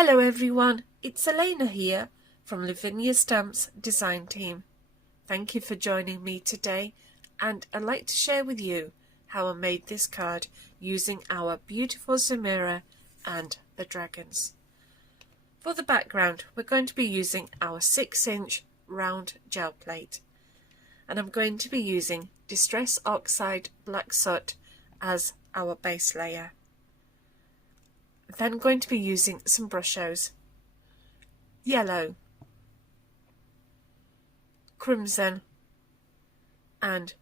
Hello everyone, it's Elena here from Lavinia Stamps design team. Thank you for joining me today, and I'd like to share with you how I made this card using our beautiful Zemi-ra and the dragons. For the background, we're going to be using our 6-inch round gel plate, and I'm going to be using Distress Oxide Black Soot as our base layer. Then I'm going to be using some Brushos, yellow, crimson and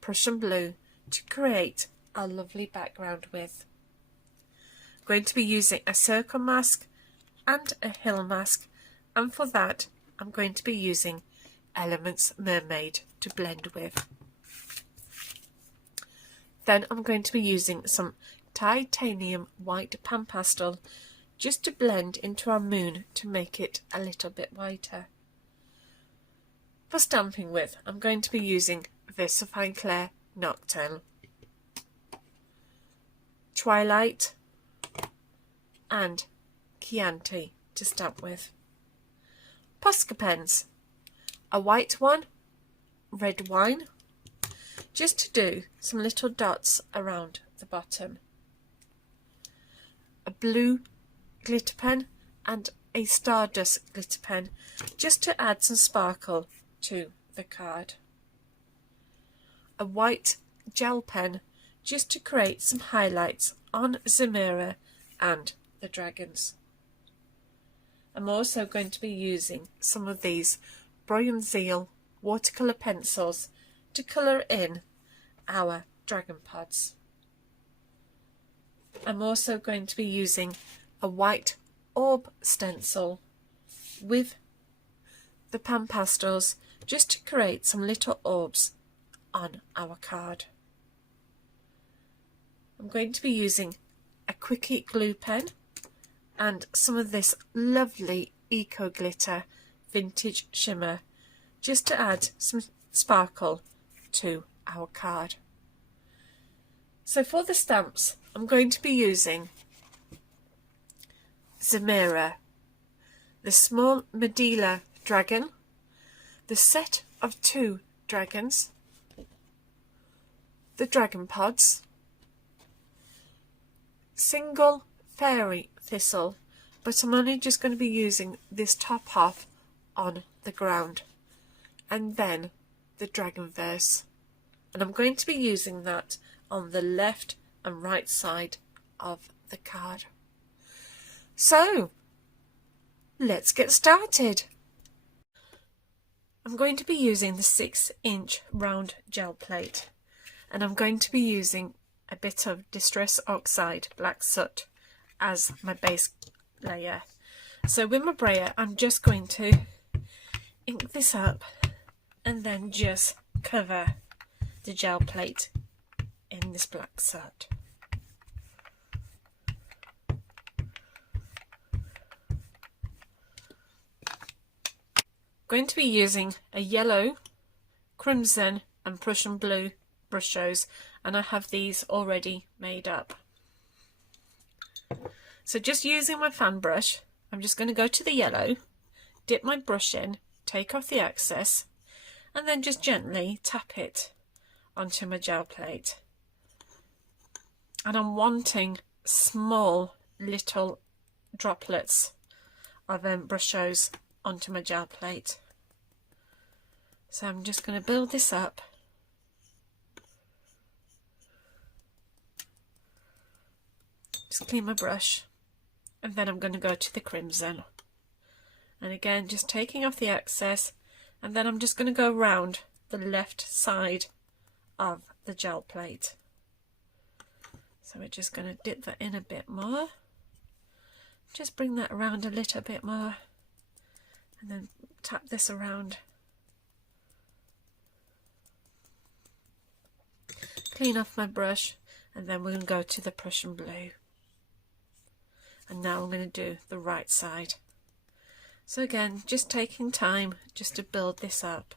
Prussian blue to create a lovely background with. I'm going to be using a circle mask and a hill mask, and for that I'm going to be using Elements Mermaid to blend with. Then I'm going to be using some titanium white pan pastel just to blend into our moon to make it a little bit whiter. For stamping with, I'm going to be using Versafine Clair Nocturne, Twilight and Chianti to stamp with. Posca pens, a white one, red wine, just to do some little dots around the bottom. A blue glitter pen and a stardust glitter pen just to add some sparkle to the card. A white gel pen just to create some highlights on Zemira and the dragons. I'm also going to be using some of these Bruynzeel watercolour pencils to colour in our dragon pods. I'm also going to be using a white orb stencil with the pan pastels just to create some little orbs on our card. I'm going to be using a quickie glue pen and some of this lovely Eco-Glitter Vintage Shimmer just to add some sparkle to our card. So for the stamps, I'm going to be using Zemi-ra, the small Medela dragon, the set of 2 dragons, the dragon pods, single fairy thistle, but I'm only just going to be using this top half on the ground, and then the dragon verse, and I'm going to be using that on the left and right side of the card. So let's get started. I'm going to be using the 6-inch round gel plate, and I'm going to be using a bit of Distress Oxide Black Soot as my base layer. So with my brayer, I'm just going to ink this up and then just cover the gel plate in this black soot. Going to be using a yellow, crimson and Prussian blue Brushos, and I have these already made up. So just using my fan brush, I'm just going to go to the yellow, dip my brush in, take off the excess, and then just gently tap it onto my gel plate. And I'm wanting small little droplets of Brushos onto my gel plate. So I'm just going to build this up. Just clean my brush, and then I'm going to go to the crimson. And again, just taking off the excess, and then I'm just going to go around the left side of the gel plate. So we're just going to dip that in a bit more. Just bring that around a little bit more, and then tap this around. Clean off my brush, and then we're going to go to the Prussian blue. And now I'm going to do the right side. So again, just taking time just to build this up.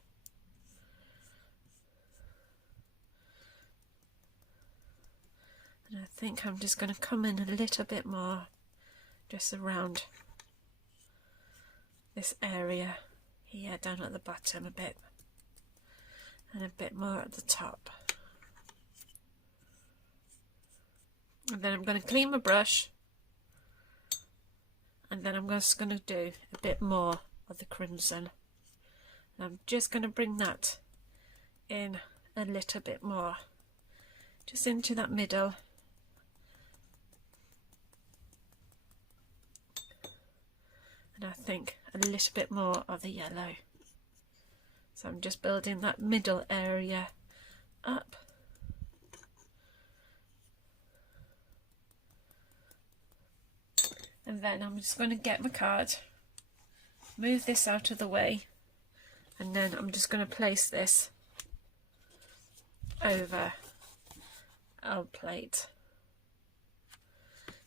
And I think I'm just going to come in a little bit more, just around this area here down at the bottom a bit, and a bit more at the top. And then I'm going to clean my brush, and then I'm just going to do a bit more of the crimson. And I'm just going to bring that in a little bit more, just into that middle. And I think a little bit more of the yellow. So I'm just building that middle area up. And then I'm just going to get my card, move this out of the way, and then I'm just going to place this over our plate.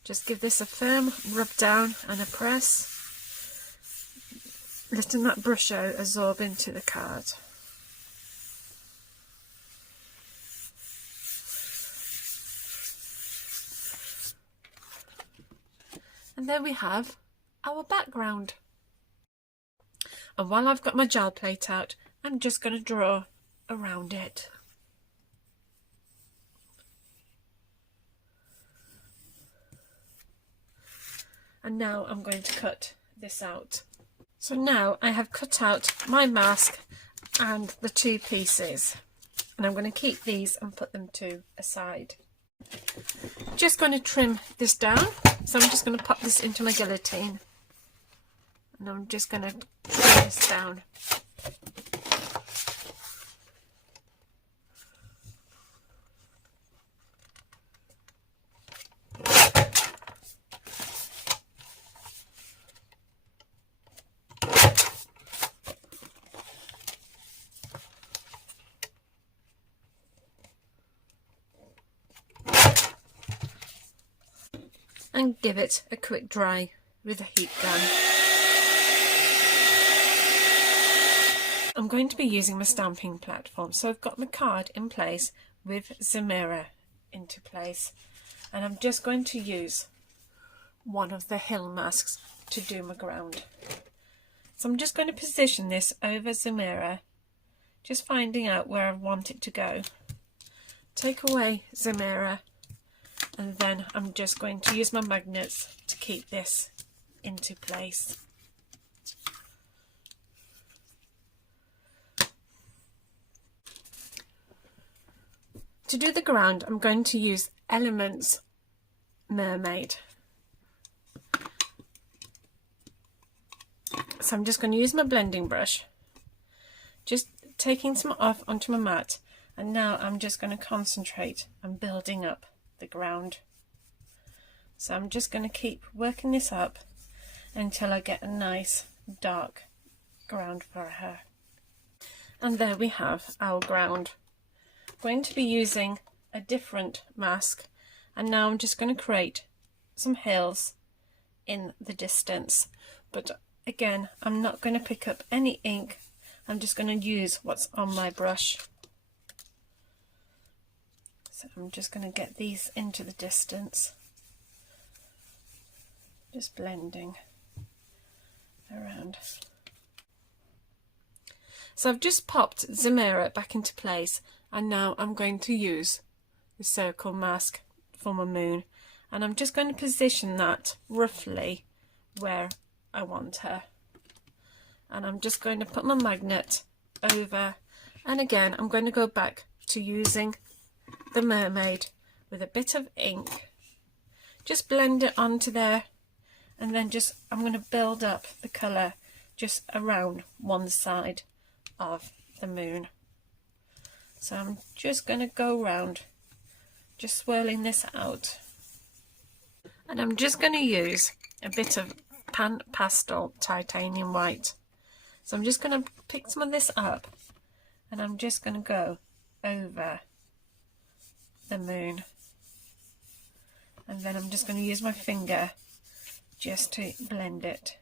Just give this a firm rub down and a press, letting that Brushos absorb into the card. And there we have our background. And while I've got my gel plate out, I'm just going to draw around it. And now I'm going to cut this out. So now I have cut out my mask and the two pieces, and I'm going to keep these and put them to a side. Just going to trim this down, so I'm just going to pop this into my guillotine, and I'm just going to trim this down. And give it a quick dry with a heat gun. I'm going to be using my stamping platform, so I've got my card in place with Zemi-ra into place, and I'm just going to use one of the hill masks to do my ground. So I'm just going to position this over Zemi-ra, just finding out where I want it to go. Take away Zemi-ra, and then I'm just going to use my magnets to keep this into place. To do the ground, I'm going to use Elements Mermaid. So I'm just going to use my blending brush, just taking some off onto my mat, and now I'm just going to concentrate on building up the ground. So I'm just going to keep working this up until I get a nice dark ground for her. And there we have our ground. I'm going to be using a different mask, and now I'm just going to create some hills in the distance, but again I'm not going to pick up any ink. I'm just going to use what's on my brush. So I'm just going to get these into the distance, just blending around. So I've just popped Zemi-ra back into place, and now I'm going to use the circle mask for my moon, and I'm just going to position that roughly where I want her. And I'm just going to put my magnet over, and again I'm going to go back to using the Mermaid with a bit of ink, just blend it onto there, and then just I'm going to build up the colour just around one side of the moon. So I'm just going to go around, just swirling this out, and I'm just going to use a bit of Pan Pastel Titanium White. So I'm just going to pick some of this up, and I'm just going to go over the moon, and then I'm just going to use my finger just to blend it.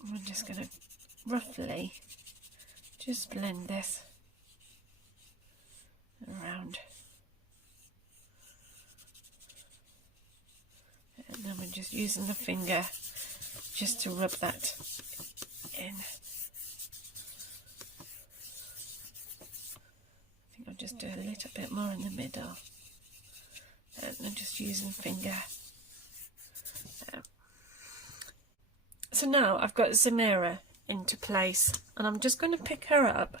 I'm just going to roughly just blend this around. just using the finger just to rub that in. I think I'll just do a little bit more in the middle. And I'm just using finger. So now I've got Zemira into place, and I'm just going to pick her up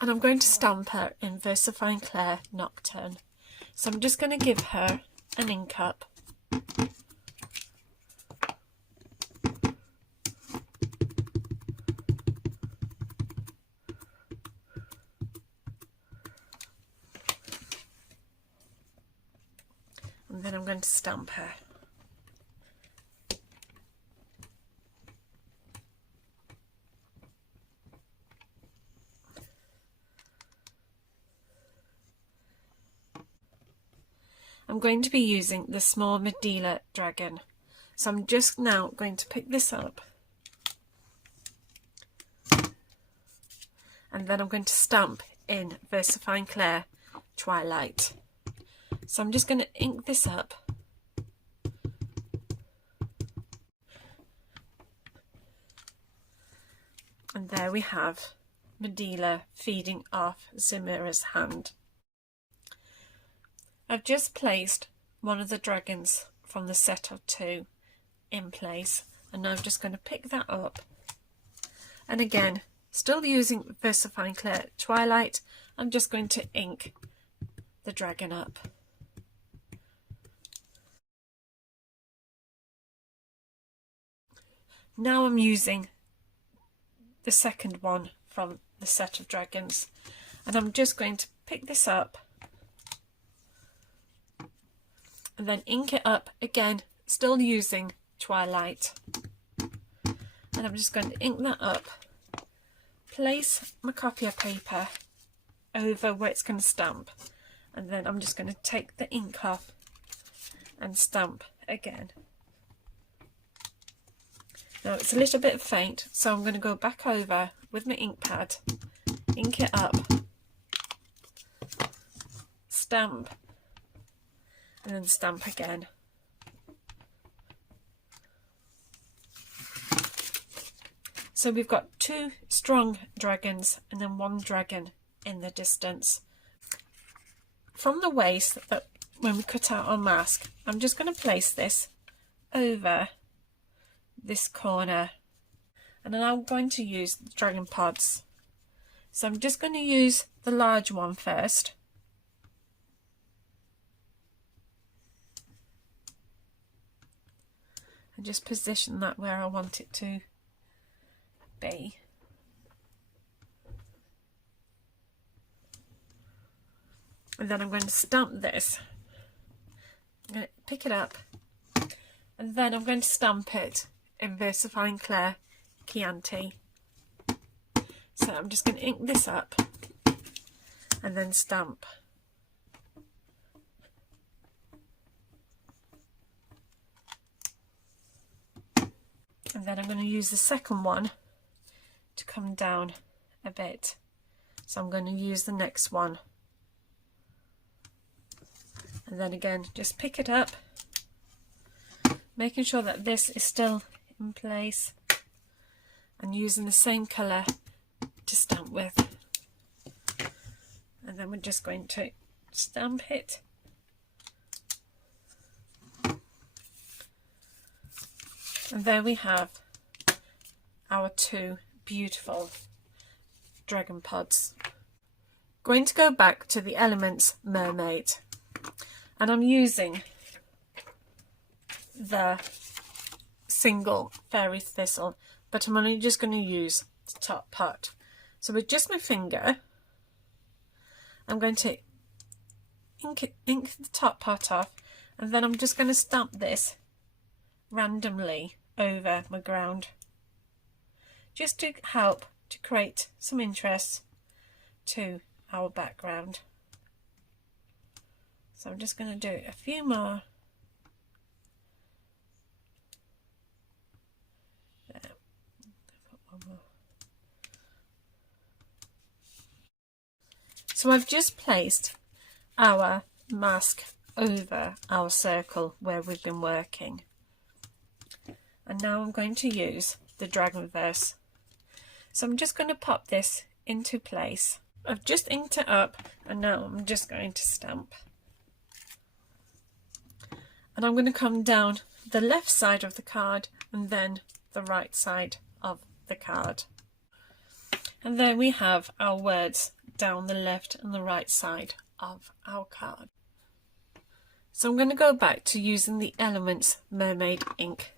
and I'm going to stamp her in Versafine Clair Nocturne. So I'm just going to give her an ink up. And then I'm going to stamp her. I'm going to be using the small Medela dragon. So I'm just now going to pick this up. And then I'm going to stamp in Versafine Clair Twilight. So I'm just going to ink this up. And there we have Medela feeding off Zemira's hand. I've just placed one of the dragons from the set of 2 in place, and now I'm just going to pick that up, and again, still using Versafine Clair Twilight, I'm just going to ink the dragon up. Now I'm using the second one from the set of dragons, and I'm just going to pick this up and then ink it up again, still using Twilight. And I'm just going to ink that up, place my copier paper over where it's going to stamp, and then I'm just going to take the ink off and stamp again. Now it's a little bit faint, so I'm going to go back over with my ink pad, ink it up, stamp, and then stamp again. So we've got 2 strong dragons and then 1 dragon in the distance. From the waist, that when we cut out our mask, I'm just going to place this over this corner, and then I'm going to use the dragon pods. So I'm just going to use the large one first. And just position that where I want it to be. And then I'm going to stamp this. I'm going to pick it up, and then I'm going to stamp it in Versafine Clair Chianti. So I'm just going to ink this up and then stamp. And then I'm going to use the second one to come down a bit. So I'm going to use the next one. And then again, just pick it up, making sure that this is still in place, and using the same colour to stamp with. And then we're just going to stamp it. And there we have our 2 beautiful dragon pods. Going to go back to the Elements Mermaid, and I'm using the single fairy thistle, but I'm only just going to use the top part. So with just my finger, I'm going to ink the top part off, and then I'm just going to stamp this randomly over my ground, just to help to create some interest to our background. So I'm just going to do a few more. There. Put one more. So I've just placed our mask over our circle where we've been working. And now I'm going to use the Dragon Verse. So I'm just going to pop this into place. I've just inked it up and now I'm just going to stamp. And I'm going to come down the left side of the card and then the right side of the card. And then we have our words down the left and the right side of our card. So I'm going to go back to using the Elements Mermaid ink.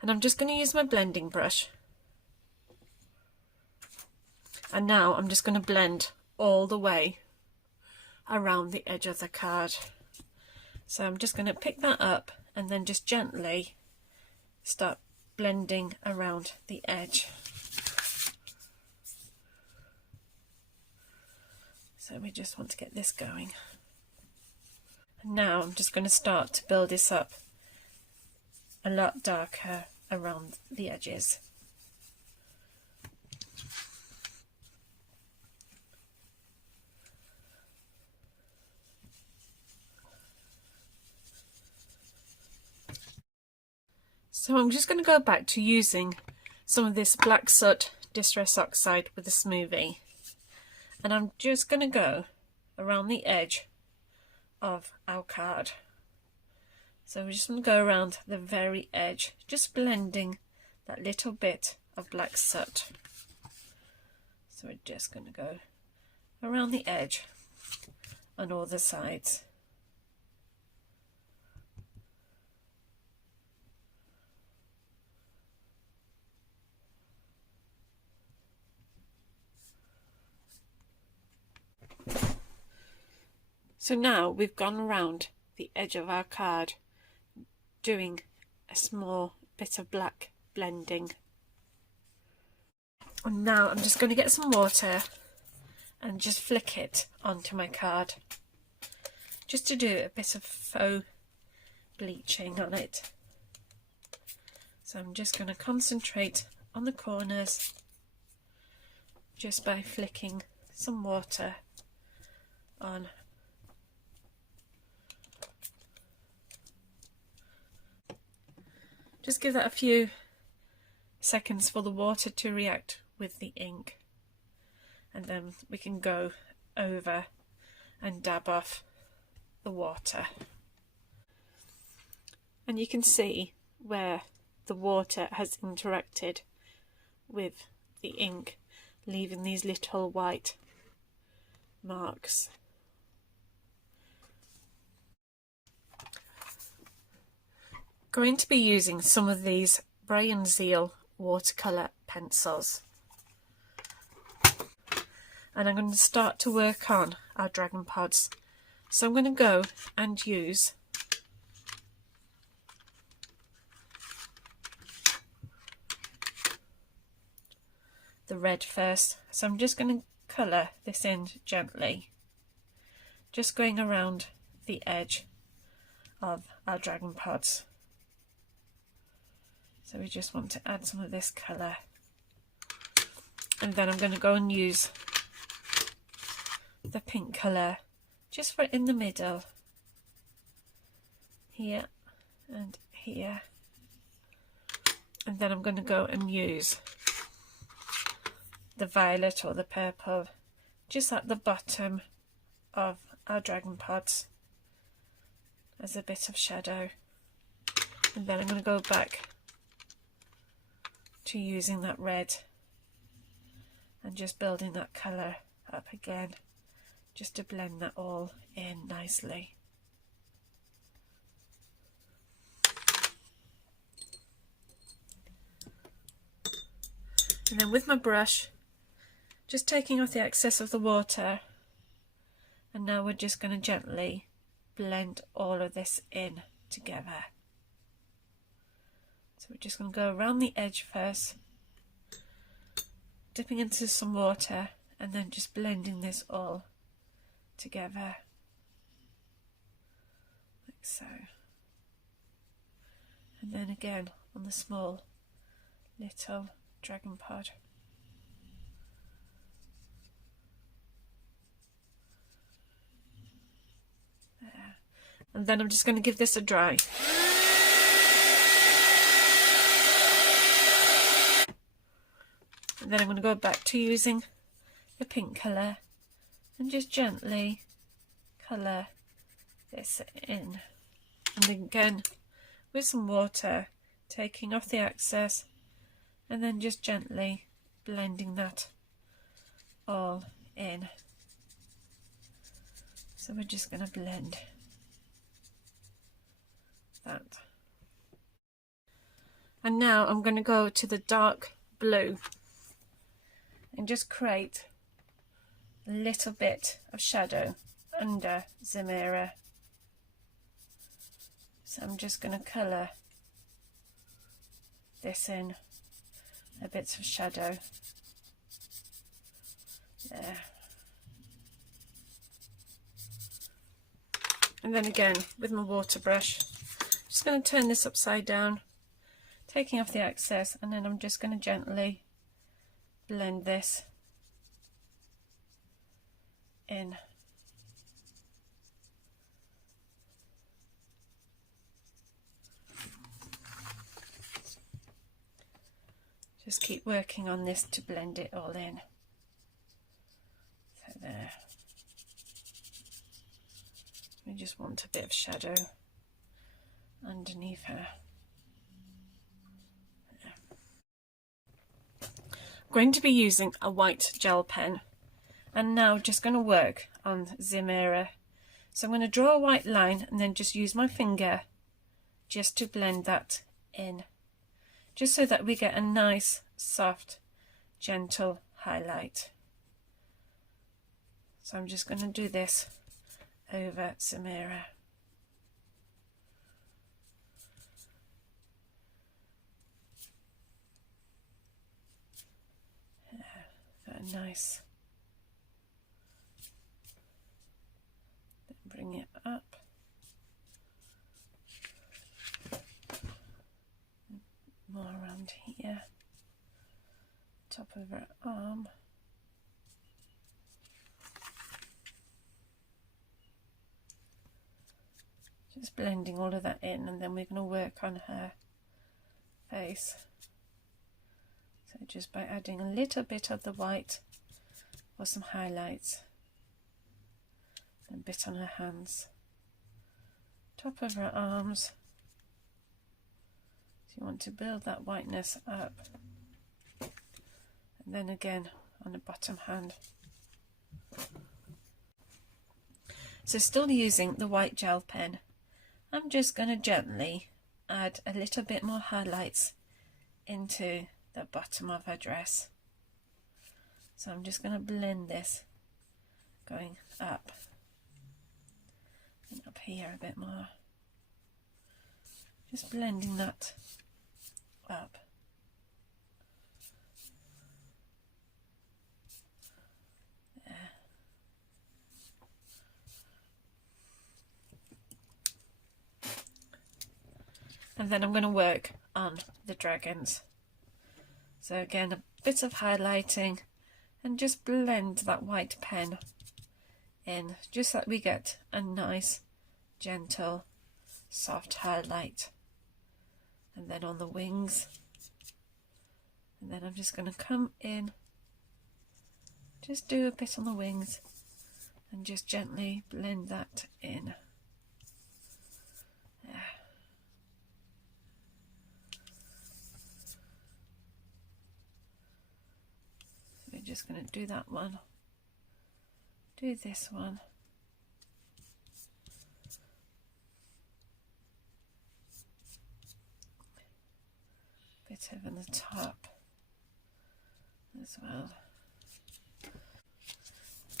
And I'm just going to use my blending brush. And now I'm just going to blend all the way around the edge of the card. So I'm just going to pick that up and then just gently start blending around the edge. So we just want to get this going. And now I'm just going to start to build this up a lot darker around the edges. So I'm just going to go back to using some of this Black Soot Distress Oxide with a smoothie. And I'm just going to go around the edge of our card. So we're just going to go around the very edge, just blending that little bit of black soot. So we're just going to go around the edge on all the sides. So now we've gone around the edge of our card, doing a small bit of black blending. And now I'm just going to get some water and just flick it onto my card, just to do a bit of faux bleaching on it. So I'm just going to concentrate on the corners just by flicking some water on. Just give that a few seconds for the water to react with the ink, and then we can go over and dab off the water. And you can see where the water has interacted with the ink, leaving these little white marks. Going to be using some of these Bruynzeel watercolour pencils, and I'm going to start to work on our dragon pods. So I'm going to go and use the red first. So I'm just going to colour this in gently, just going around the edge of our dragon pods. So we just want to add some of this colour, and then I'm going to go and use the pink colour just for in the middle, here and here, and then I'm going to go and use the violet or the purple just at the bottom of our dragon pods as a bit of shadow, and then I'm going to go back to using that red and just building that colour up again, just to blend that all in nicely. And then with my brush, just taking off the excess of the water, and now we're just going to gently blend all of this in together. So we're just going to go around the edge first, dipping into some water, and then just blending this all together, like so. And then again on the small little dragon pod. There. and then I'm just going to give this a dry. And then I'm going to go back to using the pink colour and just gently colour this in. And again, with some water, taking off the excess and then just gently blending that all in. So we're just going to blend that. And now I'm going to go to the dark blue and just create a little bit of shadow under Zemira. So I'm just going to colour this in, a bit of shadow there. And then again with my water brush, just going to turn this upside down, taking off the excess, and then I'm just going to gently blend this in. Just keep working on this to blend it all in. So there. We just want a bit of shadow underneath her. Going to be using a white gel pen, and now just going to work on Zemi-ra. So I'm going to draw a white line and then just use my finger just to blend that in, just so that we get a nice soft gentle highlight. So I'm just going to do this over Zemi-ra. Very nice. Then bring it up. More around here. Top of her arm. Just blending all of that in, and then we're going to work on her face. So just by adding a little bit of the white for some highlights, and a bit on her hands, top of her arms. So you want to build that whiteness up, and then again on the bottom hand. So still using the white gel pen, I'm just going to gently add a little bit more highlights into the bottom of her dress. So I'm just going to blend this going up and up here a bit more, just blending that up. There. And then I'm going to work on the dragons. So again, a bit of highlighting and just blend that white pen in, just so that we get a nice, gentle, soft highlight. And then on the wings. And then I'm just going to come in, just do a bit on the wings and just gently blend that in. There. We're just going to do that one, do this one, bit over the top as well,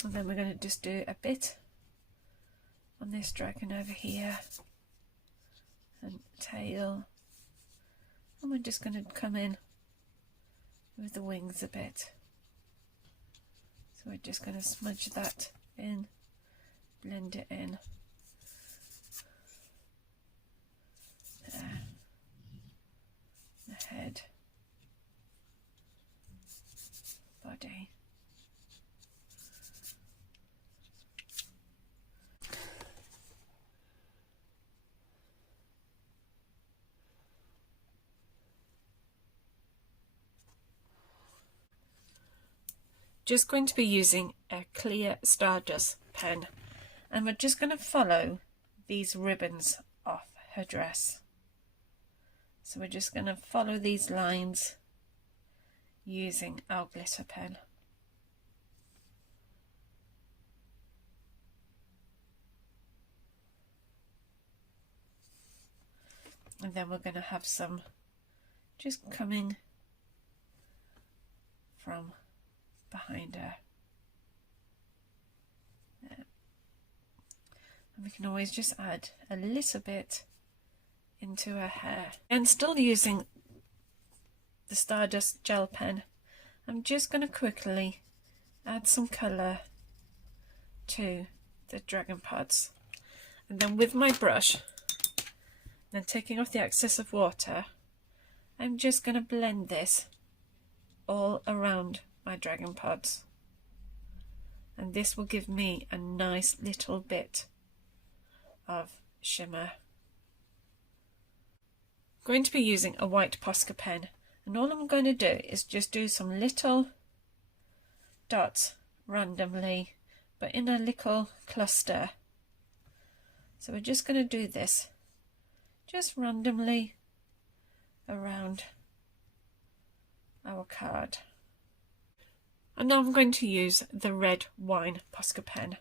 and then we're going to just do a bit on this dragon over here and tail, and we're just going to come in with the wings a bit. So we're just going to smudge that in, blend it in. There. The head, body. just going to be using a clear Stardust pen, and we're just going to follow these ribbons off her dress. So we're just going to follow these lines using our glitter pen. And then we're going to have some just coming from behind her. There. And we can always just add a little bit into her hair. And still using the Stardust gel pen, I'm just going to quickly add some colour to the dragon pods. And then with my brush, then taking off the excess of water, I'm just going to blend this all around my dragon pods, and this will give me a nice little bit of shimmer. I'm going to be using a white Posca pen, and all I'm going to do is just do some little dots randomly, but in a little cluster. So we're just going to do this just randomly around our card. And now I'm going to use the red wine Posca pen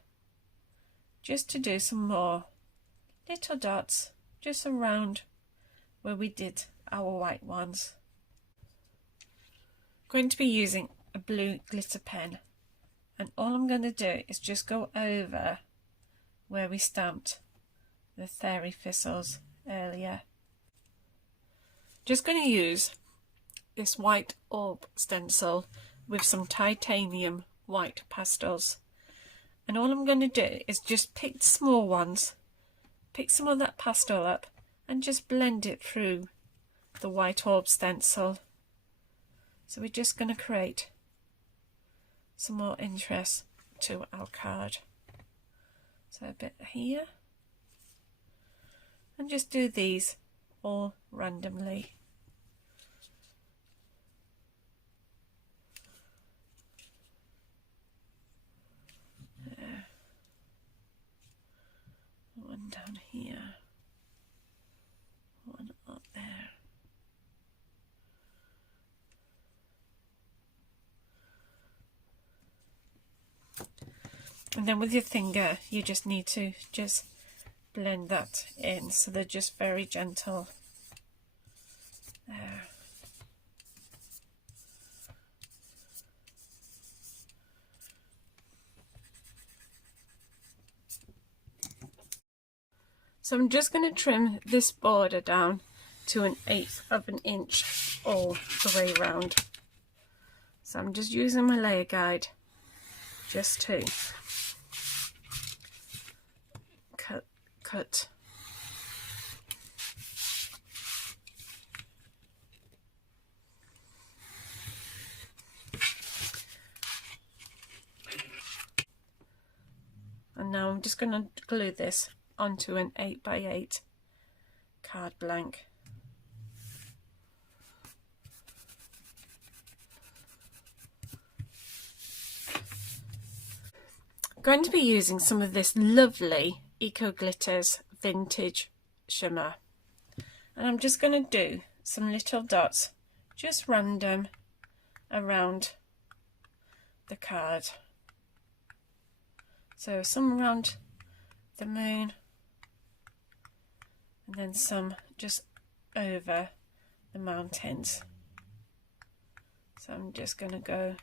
just to do some more little dots just around where we did our white ones. I'm going to be using a blue glitter pen, and all I'm going to do is just go over where we stamped the fairy thistles earlier. Just going to use this white orb stencil with some titanium white pastels, and all I'm going to do is just pick the small ones, pick some of that pastel up and just blend it through the white orb stencil. So we're just going to create some more interest to our card. So a bit here, and just do these all randomly. There. One down here, one up there. And then with your finger you just need to just blend that in, so they're just very gentle. There. So I'm just going to trim this border down to 1/8 of an inch all the way around. So I'm just using my layer guide just to cut. And now I'm just going to glue this onto an 8x8 card blank. I'm going to be using some of this lovely Eco-Glitter Vintage Shimmer, and I'm just going to do some little dots just random around the card. So some around the moon, and then some just over the mountains. So I'm just going to go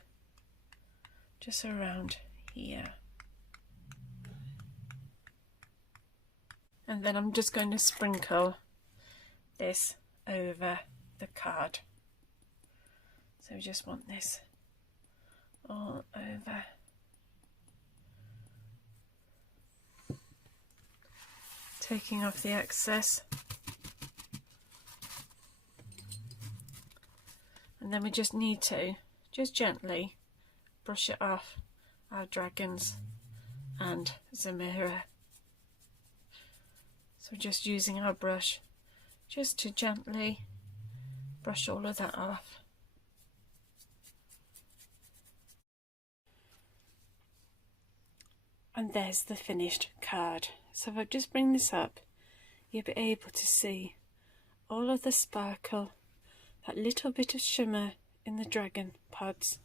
just around here. And then I'm just going to sprinkle this over the card. So we just want this all over. Taking off the excess. And then we just need to just gently brush it off our dragons and Zemi-ra. So just using our brush just to gently brush all of that off. And there's the finished card. So if I just bring this up, you'll be able to see all of the sparkle, that little bit of shimmer in the dragon pods.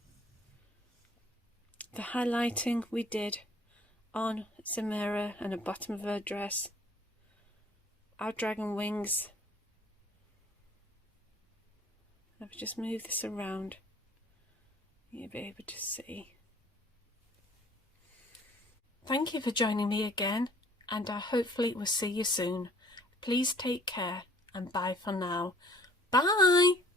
The highlighting we did on Zemi-ra and the bottom of her dress, our dragon wings. Let me just move this around, you'll be able to see. Thank you for joining me again, and I hopefully will see you soon. Please take care and bye for now. Bye!